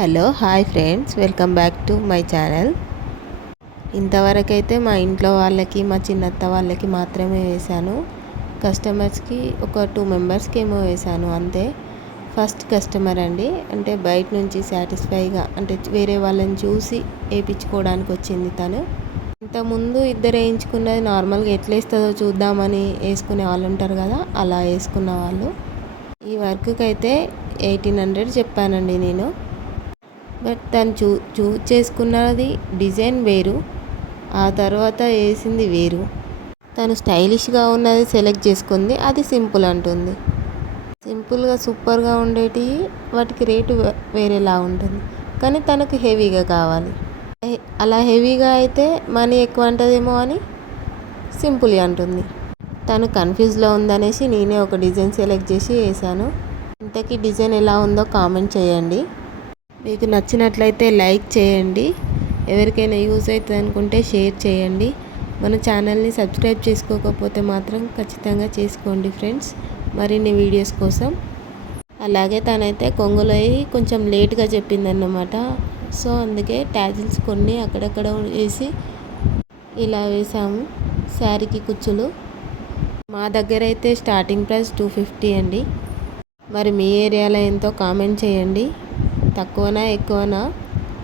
Hello hi friends, welcome back to my channel. ఇంతవరకైతే మా ఇంట్లో వాళ్ళకి, మా చిన్నత్త వాళ్ళకి మాత్రమే వేశాను. కస్టమర్స్కి ఒక 2 మెంబర్స్కి ఏమో వేశాను అంతే. ఫస్ట్ కస్టమర్ అండి, అంటే బయట నుంచి సాటిస్ఫైగా, అంటే వేరే వాళ్ళని చూసి వేయించుకోవడానికి వచ్చింది తను. ఇంతకుముందు ఇద్దరు వేయించుకున్నది నార్మల్గా ఎట్లా వేస్తుందో చూద్దామని వేసుకునే వాళ్ళు ఉంటారు కదా, అలా వేసుకున్న వాళ్ళు. ఈ వర్క్కి అయితే 1800 చెప్పానండి నేను. బట్ తను చూజ్ చేసుకున్నది డిజైన్ వేరు, ఆ తర్వాత వేసింది వేరు. తను స్టైలిష్గా ఉన్నది సెలెక్ట్ చేసుకుంది, అది సింపుల్ అంటుంది. సింపుల్గా సూపర్గా ఉండేటివి వాటికి రేటు వేరేలా ఉంటుంది, కానీ తనకు హెవీగా కావాలి. అలా హెవీగా అయితే మనీ ఎక్కువ అంటుందేమో అని సింపుల్ అంటుంది. తను కన్ఫ్యూజ్లో ఉందనేసి నేనే ఒక డిజైన్ సెలెక్ట్ చేసి వేసాను. ఇంతకీ డిజైన్ ఎలా ఉందో కామెంట్ చేయండి. మీకు నచ్చినట్లయితే లైక్ చేయండి, ఎవరికైనా యూజ్ అవుతుంది అనుకుంటే షేర్ చేయండి. మన ఛానల్ని సబ్స్క్రైబ్ చేసుకోకపోతే మాత్రం ఖచ్చితంగా చేసుకోండి ఫ్రెండ్స్, మరిన్ని వీడియోస్ కోసం. అలాగే తనైతే కొంగులో కొంచెం లేట్గా చెప్పిందన్నమాట. సో అందుకే ట్యాజిల్స్ కొన్ని అక్కడక్కడ వేసి ఇలా వేసాము శారీకి కుచ్చులు. మా దగ్గర అయితే స్టార్టింగ్ ప్రైస్ 250 అండి. మరి మీ ఏరియాలో ఎంతో కామెంట్ చేయండి. తక్కువనా ఎక్కువనా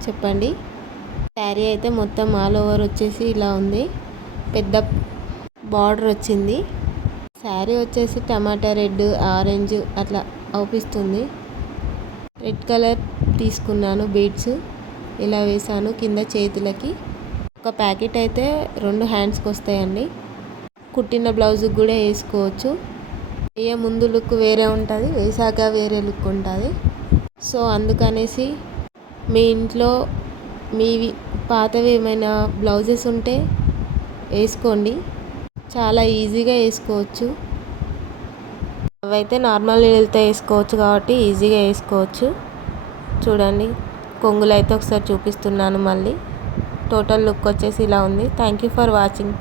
చెప్పండి. శారీ అయితే మొత్తం ఆల్ ఓవర్ వచ్చేసి ఇలా ఉంది, పెద్ద బార్డర్ వచ్చింది. శారీ వచ్చేసి టమాటా రెడ్, ఆరెంజ్ అట్లా అవుపిస్తుంది. రెడ్ కలర్ తీసుకున్నాను బీడ్స్, ఇలా వేసాను కింద చేతులకి. ఒక ప్యాకెట్ అయితే 2 హ్యాండ్స్కి వస్తాయండి. కుట్టిన బ్లౌజ్కి కూడా వేసుకోవచ్చు. ముందు లుక్ వేరే ఉంటుంది, వేసాక వేరే లుక్ ఉంటుంది. సో అందుకనేసి మీ ఇంట్లో మీవి పాతవి ఏమైనా బ్లౌజెస్ ఉంటే వేసుకోండి, చాలా ఈజీగా వేసుకోవచ్చు. అవైతే నార్మల్ నీళ్ళతో వేసుకోవచ్చు కాబట్టి ఈజీగా వేసుకోవచ్చు. చూడండి, కొంగులు అయితే ఒకసారి చూపిస్తున్నాను మళ్ళీ. టోటల్ లుక్ వచ్చేసి ఇలా ఉంది. Thank you for watching.